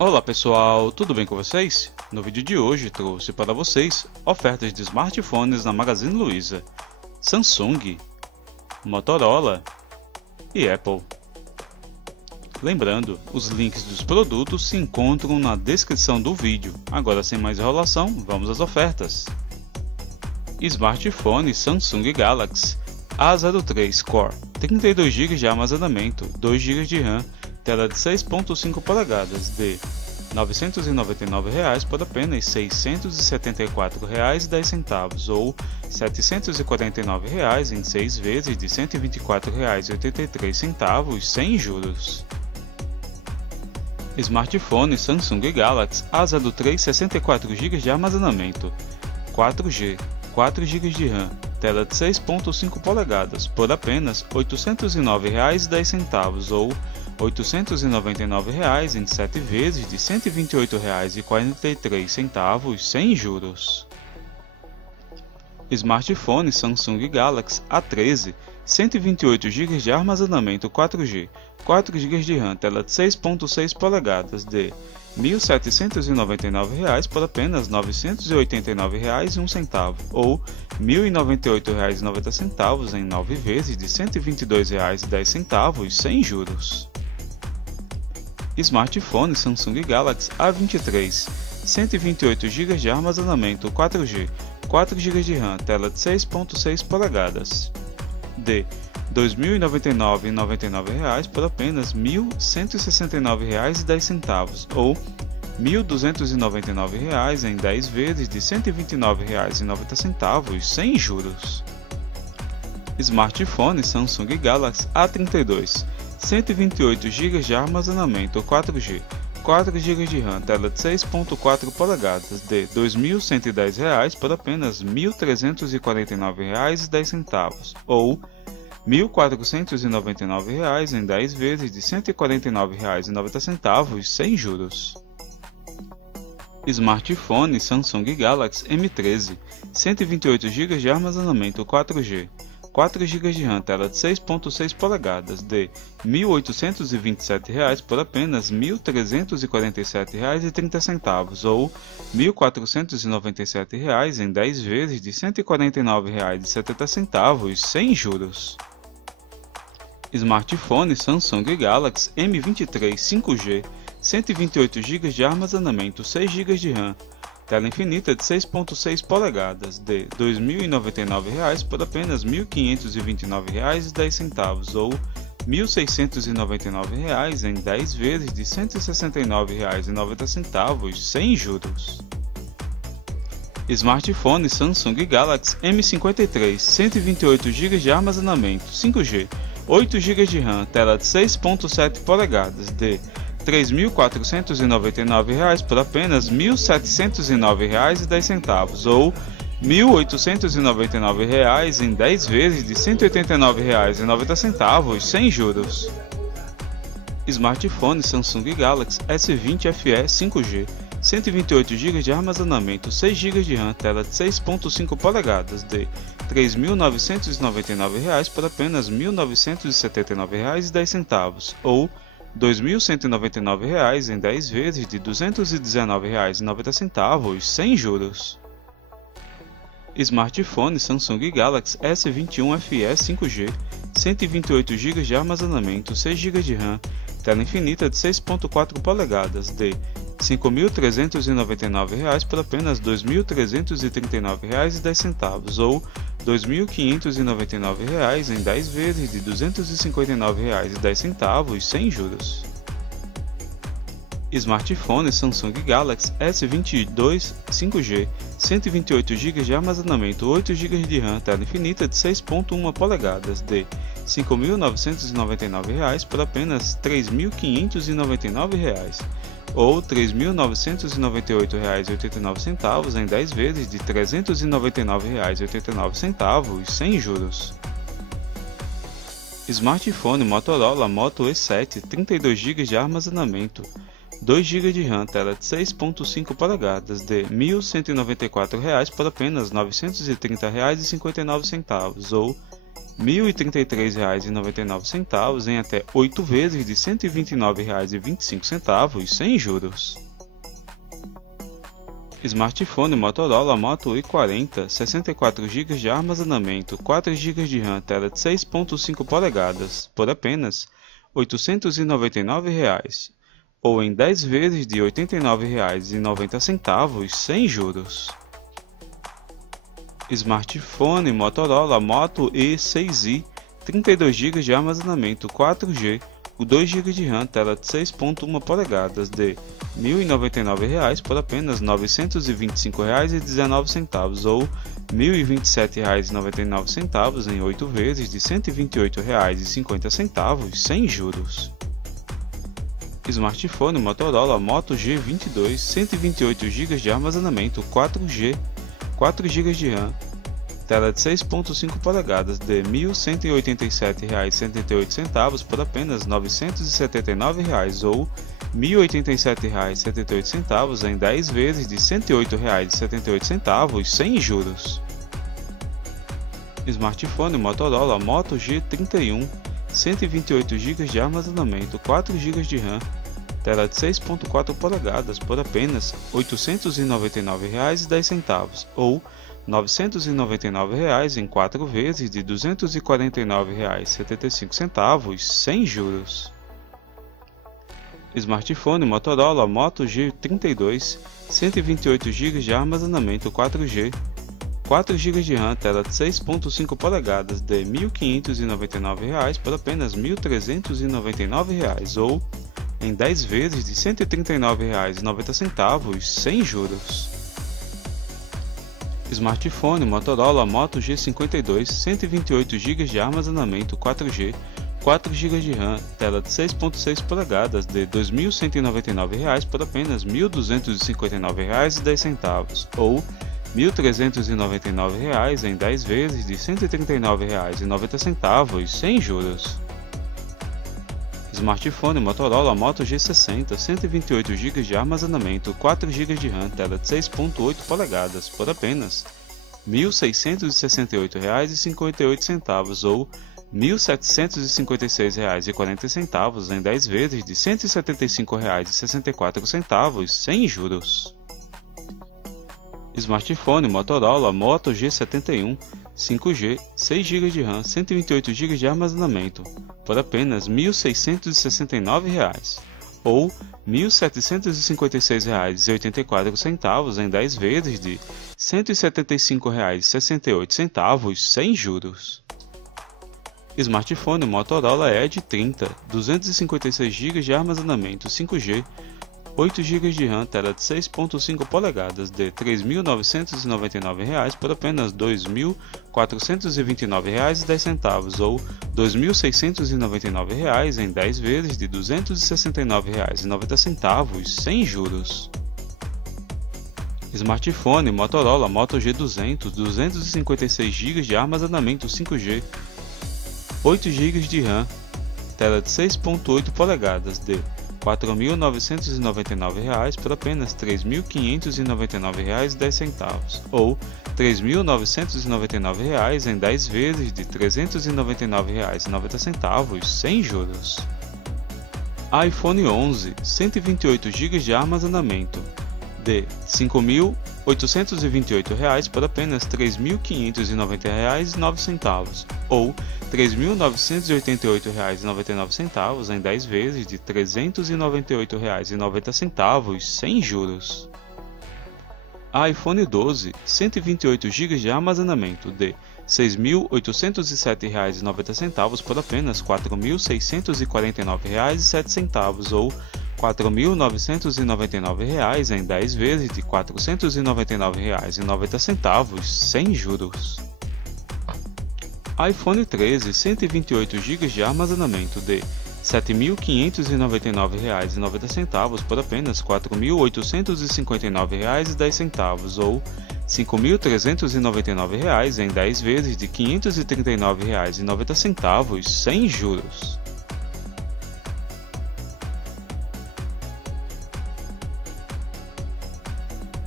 Olá pessoal, tudo bem com vocês? No vídeo de hoje trouxe para vocês ofertas de smartphones na Magazine Luiza, Samsung, Motorola e Apple. Lembrando, os links dos produtos se encontram na descrição do vídeo. Agora sem mais enrolação, vamos às ofertas. Smartphone Samsung Galaxy A03 Core, 32 GB de armazenamento, 2 GB de RAM, tela de 6.5 polegadas de R$ 999 por apenas R$ 674,10 ou R$ 749 em 6 vezes de R$ 124,83 sem juros. Smartphone Samsung Galaxy A03 64 GB de armazenamento, 4G, 4 GB de RAM, tela de 6.5 polegadas por apenas R$ 809,10 ou R$ 899 em 7 vezes de R$ 128,43 sem juros. Smartphone Samsung Galaxy A13 128 GB de armazenamento 4G, 4 GB de RAM, tela de 6.6 polegadas de R$ 1.799 por apenas R$ 989,01 ou R$ 1.098,90 em 9 vezes de R$ 122,10 sem juros. Smartphone Samsung Galaxy A23 128 GB de armazenamento 4G, 4 GB de RAM, tela de 6.6 polegadas de R$ 2.099,99 por apenas R$ 1.169,10 ou R$ 1.299 em 10 vezes de R$ 129,90 sem juros. Smartphone Samsung Galaxy A32 128 GB de armazenamento 4G, 4 GB de RAM, tela de 6.4 polegadas de R$ 2.110 por apenas R$ 1.349,10 ou R$ 1.499 em 10 vezes de R$ 149,90 sem juros. Smartphone Samsung Galaxy M13 128 GB de armazenamento 4G, 4 GB de RAM, tela de 6.6 polegadas de R$ 1.827 por apenas R$ 1.347,30 ou R$ 1.497 em 10 vezes de R$ 149,70 sem juros. Smartphone Samsung Galaxy M23 5G 128 GB de armazenamento 6 GB de RAM, tela infinita de 6.6 polegadas de R$ 2.099 por apenas R$ 1.529,10 ou R$ 1.699 em 10 vezes de R$ 169,90 sem juros. Smartphone Samsung Galaxy M53 128 GB de armazenamento 5G, 8 GB de RAM, tela de 6.7 polegadas de R$ 3.499 por apenas R$ 1.709,10 ou R$ 1.899 em 10 vezes de R$ 189,90 sem juros. Smartphone Samsung Galaxy S20 FE 5G 128 GB de armazenamento, 6 GB de RAM, tela de 6.5 polegadas de R$ 3.999 por apenas R$ 1.979,10 ou R$ 2.199 em 10 vezes de R$ 219,90 sem juros. Smartphone Samsung Galaxy S21 FE 5G 128 GB de armazenamento, 6 GB de RAM, tela infinita de 6.4 polegadas de R$ 5.399 por apenas R$ 2.339,10 ou R$ 2.599 em 10 vezes de R$ 259,10 sem juros. Smartphone Samsung Galaxy S22 5G 128 GB de armazenamento, 8 GB de RAM, tela infinita de 6.1 polegadas de R$ 5.999 por apenas R$ 3.599 ou R$ 3.998,89 em 10 vezes de R$ 399,89 sem juros. Smartphone Motorola Moto E7 32 GB de armazenamento, 2 GB de RAM, tela de 6.5 polegadas de R$ 1.194 por apenas R$ 930,59 ou R$ 1.033,99 em até 8 vezes de R$ 129,25 sem juros. Smartphone Motorola Moto E40, 64 GB de armazenamento, 4 GB de RAM, tela de 6.5 polegadas, por apenas R$ 899, ou em 10 vezes de R$ 89,90 sem juros. Smartphone Motorola Moto E6i, 32 GB de armazenamento 4G, 2 GB de RAM, tela de 6.1 polegadas, de R$ 1.099 por apenas R$ 925,19 ou R$ 1.027,99 em 8 vezes de R$ 128,50 sem juros. Smartphone Motorola Moto G22, 128 GB de armazenamento 4G, 4 GB de RAM, tela de 6.5 polegadas de R$ 1.187,78 por apenas R$ 979 ou R$ 1.087,78 em 10 vezes de R$ 108,78 sem juros. Smartphone Motorola Moto G31, 128 GB de armazenamento, 4 GB de RAM, tela de 6.4 polegadas por apenas R$ 899,10 ou R$ 999 em 4 vezes de R$ 249,75 sem juros. Smartphone Motorola Moto G32, 128 GB de armazenamento 4G, 4 GB de RAM, tela de 6.5 polegadas de R$ 1.599 por apenas R$ 1.399 ou em 10 vezes de R$ 139,90 sem juros. Smartphone Motorola Moto G52, 128 GB de armazenamento 4G, 4 GB de RAM, tela de 6.6 polegadas de R$ 2.199 por apenas R$ 1.259,10 ou R$ 1.399 em 10 vezes de R$ 139,90 sem juros. Smartphone Motorola Moto G60, 128 GB de armazenamento, 4 GB de RAM, tela de 6.8 polegadas, por apenas R$ 1.668,58 ou R$ 1.756,40 em 10 vezes de R$ 175,64 sem juros. Smartphone Motorola Moto G71, 5G, 6 GB de RAM, 128 GB de armazenamento, por apenas R$ 1.669 ou R$ 1.756,84 em 10 vezes de R$ 175,68 sem juros. Smartphone Motorola Edge 30, 256 GB de armazenamento 5G, 8 GB de RAM, tela de 6.5 polegadas de R$ 3.999 por apenas R$ 2.429,10 ou R$ 2.699 em 10 vezes de R$ 269,90 sem juros. Smartphone Motorola Moto G200, 256 GB de armazenamento 5G, 8 GB de RAM, tela de 6.8 polegadas de R$ 4.999 por apenas R$ 3.599,10 ou R$ 3.999 em 10 vezes de R$ 399,90 sem juros. iPhone 11, 128 GB de armazenamento de R$ 5.828 por apenas R$ 3.590,09 ou R$ 3.988,99 em 10 vezes de R$ 398,90 sem juros. iPhone 12, 128 GB de armazenamento de R$ 6.807,90 por apenas R$ 4.649,07 ou R$ 4.999 em 10 vezes de R$ 499,90 sem juros. iPhone 13, 128 GB de armazenamento de R$ 7.599,90 por apenas R$ 4.859,10 ou R$ 5.399 em 10 vezes de R$ 539,90 sem juros.